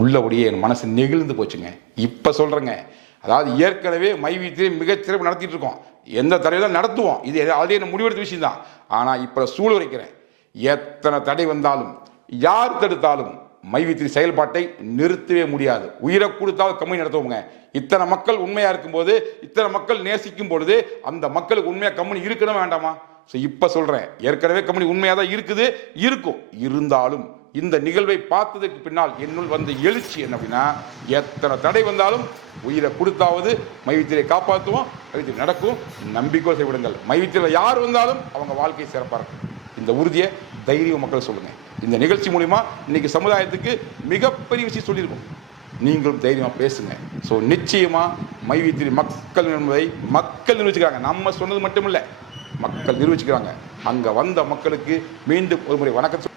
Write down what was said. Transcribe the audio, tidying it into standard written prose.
உள்ளபடியே என் மனசு நெகிழ்ந்து போச்சுங்க. இப்போ சொல்கிறேங்க, அதாவது ஏற்கனவே மைவீத்திலே மிகச்சிறப்பு நடத்திட்டு இருக்கோம். எந்த தடவை தான் நடத்துவோம், இது ஆல்ரெடி என்ன முடிவெடுத்த விஷயம் தான். ஆனால் இப்போ சூழ வைக்கிறேன், எத்தனை தடை வந்தாலும் யார் தடுத்தாலும் மைவீத்திரி செயல்பாட்டை நிறுத்தவே முடியாது. உயிரை கொடுத்தால் கம்பெனி நடத்துவோங்க. இத்தனை மக்கள் உண்மையா இருக்கும்போது, இத்தனை மக்கள் நேசிக்கும் பொழுது, அந்த மக்களுக்கு உண்மையா கம்பெனி இருக்கணும் வேண்டாமா? ஸோ இப்போ சொல்றேன், ஏற்கனவே கம்பெனி உண்மையாக தான் இருக்குது, இருக்கும். இருந்தாலும் இந்த நிகழ்வை பார்த்ததுக்கு பின்னால் என்னுள் வந்த எழுச்சி என்ன அப்படின்னா, எத்தனை தடை வந்தாலும் உயிரை கொடுத்தாவது மைவித்திரியை காப்பாற்றுவோம், மைவித்திரி நடக்கும், நம்பிக்கை செய்விடுங்கள். மைவித்திரியில் யார் வந்தாலும் அவங்க வாழ்க்கை சிறப்பாக இருக்கும். இந்த உறுதியை தைரியம் மக்கள் சொல்லுங்க. இந்த நிகழ்ச்சி மூலிமா இன்னைக்கு சமுதாயத்துக்கு மிகப்பெரிய விஷயம் சொல்லியிருக்கோம். நீங்களும் தைரியமாக பேசுங்க. ஸோ நிச்சயமாக மைவித்திரி மக்கள் என்பதை மக்கள் நிரூபிச்சுக்கிறாங்க. நம்ம சொன்னது மட்டும் இல்லை, மக்கள் நிரூபிச்சுக்கிறாங்க. அங்கே வந்த மக்களுக்கு மீண்டும் ஒரு முறை வணக்கம்.